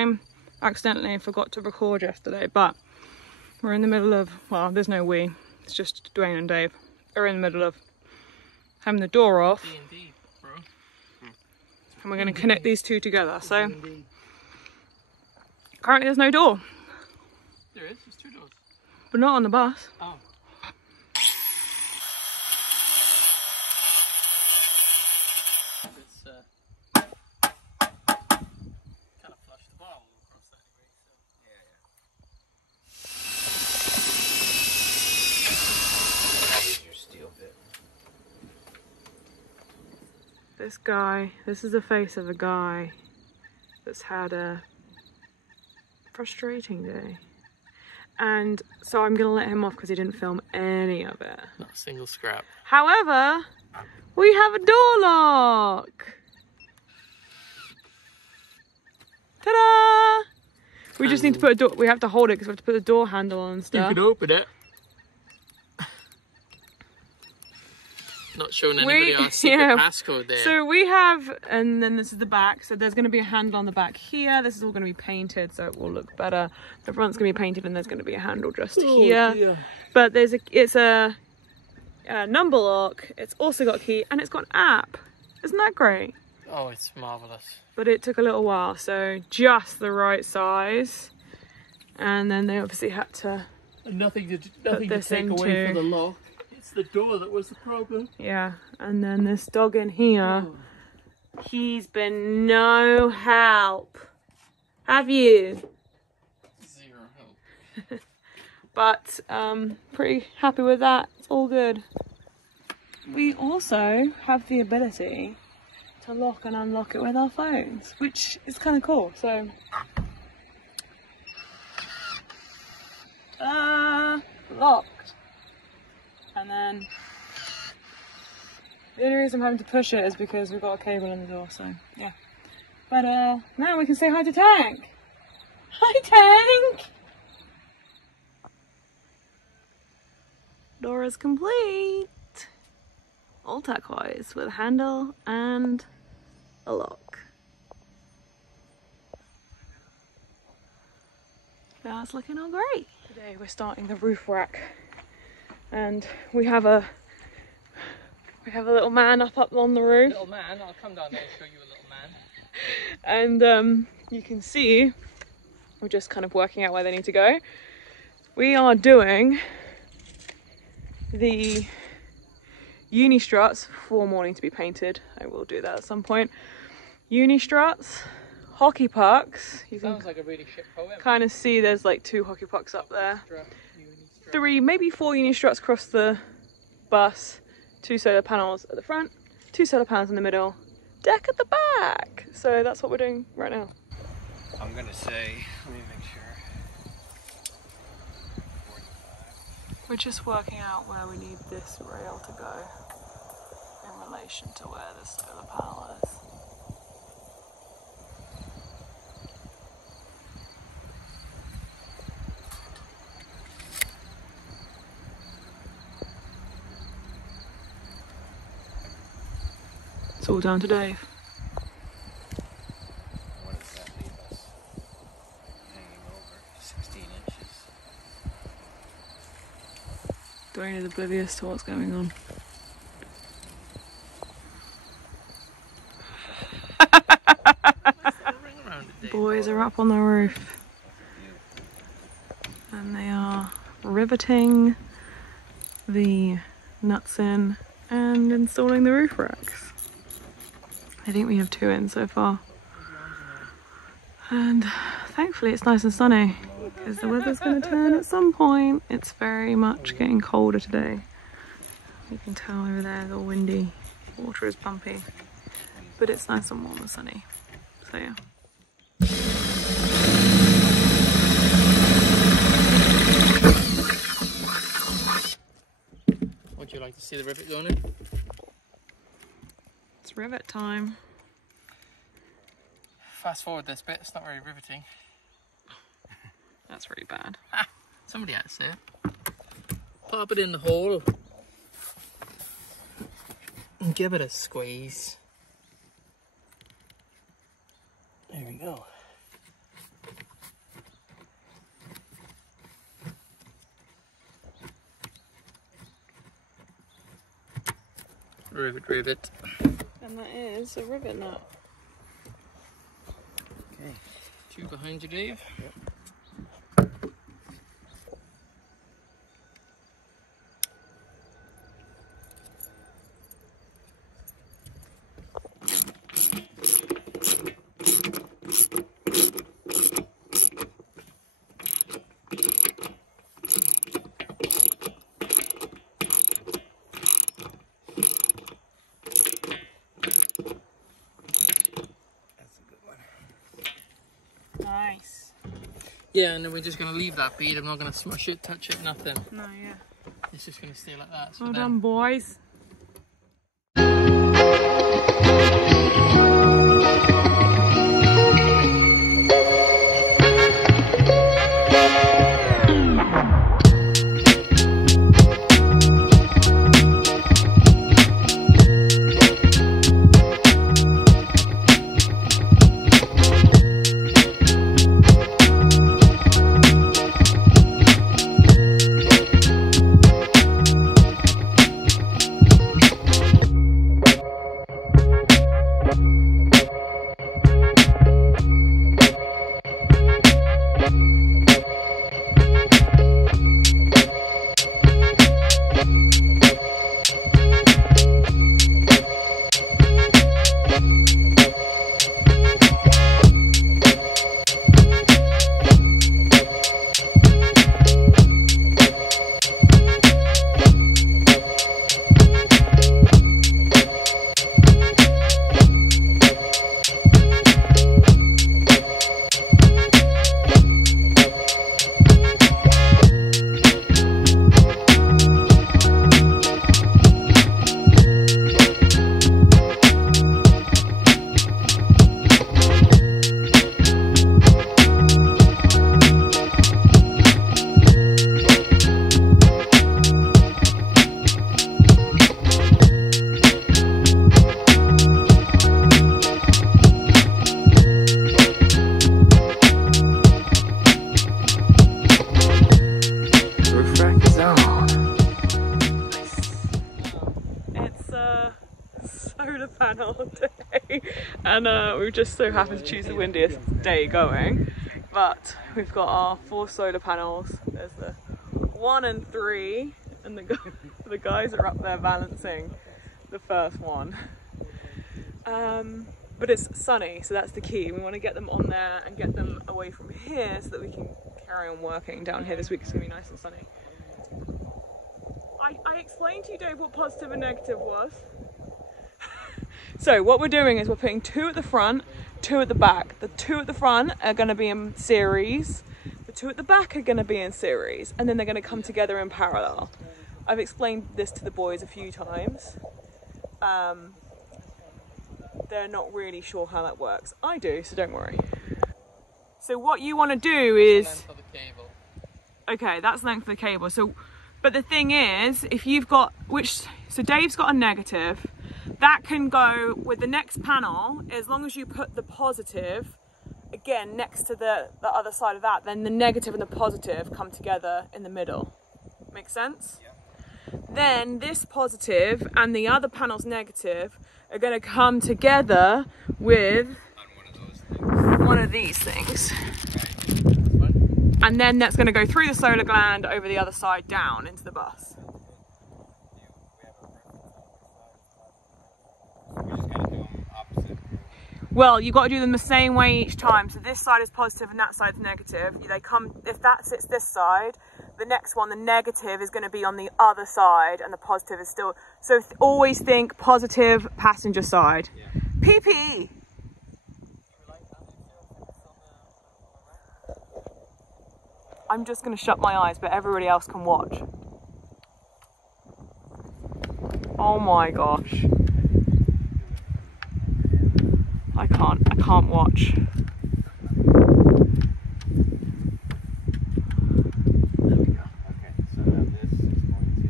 time. Accidentally forgot to record yesterday, but we're in the middle of, well, there's no we, it's just Dwayne and Dave. We're in the middle of having the door off. D&D, bro. And we're going to connect these two together. So currently there's no door. There is, there's 2 doors. But not on the bus. Oh. It's kind of flush the bar all across that anyway, so Here's your steel bit. This guy, this is the face of a guy that's had a frustrating day. And so I'm gonna let him off because he didn't film any of it. not a single scrap. However, we have a door lock. Ta-da! We just need to put a door, we have to hold it because we have to put the door handle on and You stuff. could open it. Not showing anybody our secret passcode there. So we have, and then this is the back. So there's going to be a handle on the back here. This is all going to be painted, so it will look better. The front's going to be painted, and there's going to be a handle just here. Dear. But it's a number lock. It's also got a key, and it's got an app. Isn't that great? Oh, it's marvelous. But it took a little while, so just the right size. And then they obviously had to Nothing to this take away into- from the lock. It's the door that was the problem. Yeah, and then this dog in here, he's been no help. Have you? Zero help. But pretty happy with that. It's all good. We also have the ability to lock and unlock it with our phones, which is kind of cool. So, locked. And then the only reason I'm having to push it is because we've got a cable in the door, so yeah. But now we can say hi to Tank. Hi Tank! Door is complete. All turquoise with a handle and a lock. That's looking all great. Today we're starting the roof rack. And we have a little man up on the roof. Little man, I'll come down there and show you a little man. And you can see we're just kind of working out where they need to go. We are doing the unistruts, 4 more need to be painted. I will do that at some point. Unistruts, hockey pucks. You Sounds like a really shit poem. kind of see there's like 2 hockey pucks up there. Unistrut. 3, maybe 4 unistruts across the bus, 2 solar panels at the front, 2 solar panels in the middle, deck at the back. So that's what we're doing right now. I'm gonna say, let me make sure. 45. We're just working out where we need this rail to go in relation to where the solar panel is. It's all down to Dave. What does that leave us? Hanging over 16 inches. Dwayne is oblivious to what's going on. Boys are up on the roof. And they are riveting the nuts in and installing the roof racks. I think we have 2 in so far. And thankfully it's nice and sunny because the weather's going to turn at some point. It's very much getting colder today. You can tell over there it's all windy, water is bumpy, but it's nice and warm and sunny. So yeah. Would you like to see the rivet going in? It's rivet time. Fast forward this bit, it's not very riveting. That's really bad. Somebody had to say it. Pop it in the hole and give it a squeeze. There we go. Rivet, rivet. And that is a rivet nut. Okay. 2 behind you, Dave. Yep. Nice. Yeah, and then we're just going to leave that bead. I'm not going to smush it, touch it, nothing. No, yeah. It's just going to stay like that. So Well then, done, boys. Solar panel day, and we just so happened to choose the windiest day going, but we've got our 4 solar panels. There's the 1 and 3, and the guys are up there balancing the first one, but it's sunny, so that's the key. We want to get them on there and get them away from here so that we can carry on working down here this week. It's gonna be nice and sunny. I explained to you, Dave, what positive and negative was. So what we're doing is we're putting 2 at the front, 2 at the back. The 2 at the front are going to be in series, the 2 at the back are going to be in series, and then they're going to come together in parallel. I've explained this to the boys a few times. They're not really sure how that works. I do, so don't worry. So what you want to do is... That's the length of the cable. Okay, that's the length of the cable. So, but the thing is, if you've got, so Dave's got a negative, that can go with the next panel, as long as you put the positive, again, next to the other side of that, then the negative and the positive come together in the middle. Make sense? Yeah. Then this positive and the other panel's negative are going to come together with one of these things. And then that's going to go through the solar gland over the other side down into the bus. Well, you've got to do them the same way each time. So this side is positive and that side is negative. They come, if that sits this side, the next one, the negative, is going to be on the other side and the positive is still... So always think positive passenger side. Yeah. PPE. I'm just going to shut my eyes, but everybody else can watch. Oh my gosh. I can't watch. There we go. Okay, so now this is going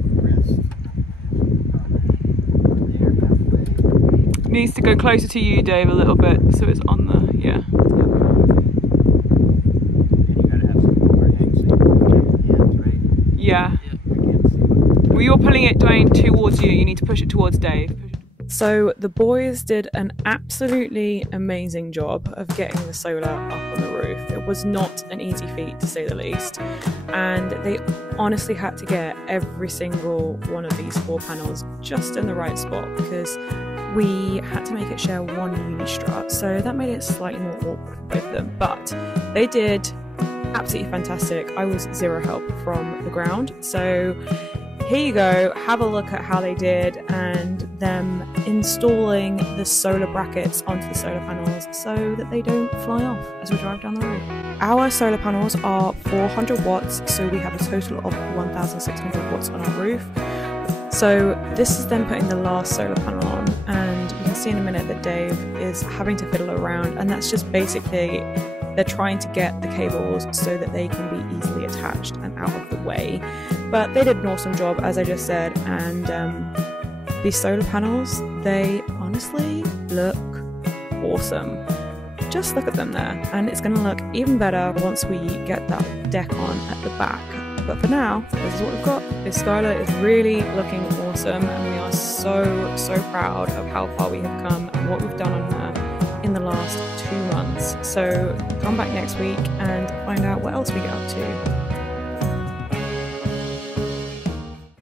to rest there halfway. Needs to go closer to you, Dave, a little bit, so it's on the, yeah. And you gotta have some overhang so you can get the ends, right? Yeah. I can't see Well, you're pulling it, Dwayne, towards you. You need to push it towards Dave. So the boys did an absolutely amazing job of getting the solar up on the roof. It was not an easy feat, to say the least, and they honestly had to get every single one of these 4 panels just in the right spot, because we had to make it share one unistrut, so that made it slightly more awkward for both of them, but they did absolutely fantastic. I was zero help from the ground, so here you go, have a look at how they did and them installing the solar brackets onto the solar panels so that they don't fly off as we drive down the road. Our solar panels are 400 watts, so we have a total of 1,600 watts on our roof. So this is then putting the last solar panel on, and you can see in a minute that Dave is having to fiddle around, and that's just basically they're trying to get the cables so that they can be easily attached and out of the way. But they did an awesome job, as I just said, and these solar panels, they honestly look awesome. Just look at them there, and it's going to look even better once we get that deck on at the back. But for now, this is what we've got. This skylight is really looking awesome, and we are so proud of how far we have come and what we've done on her in the last 2 months. So come back next week and find out what else we get up to.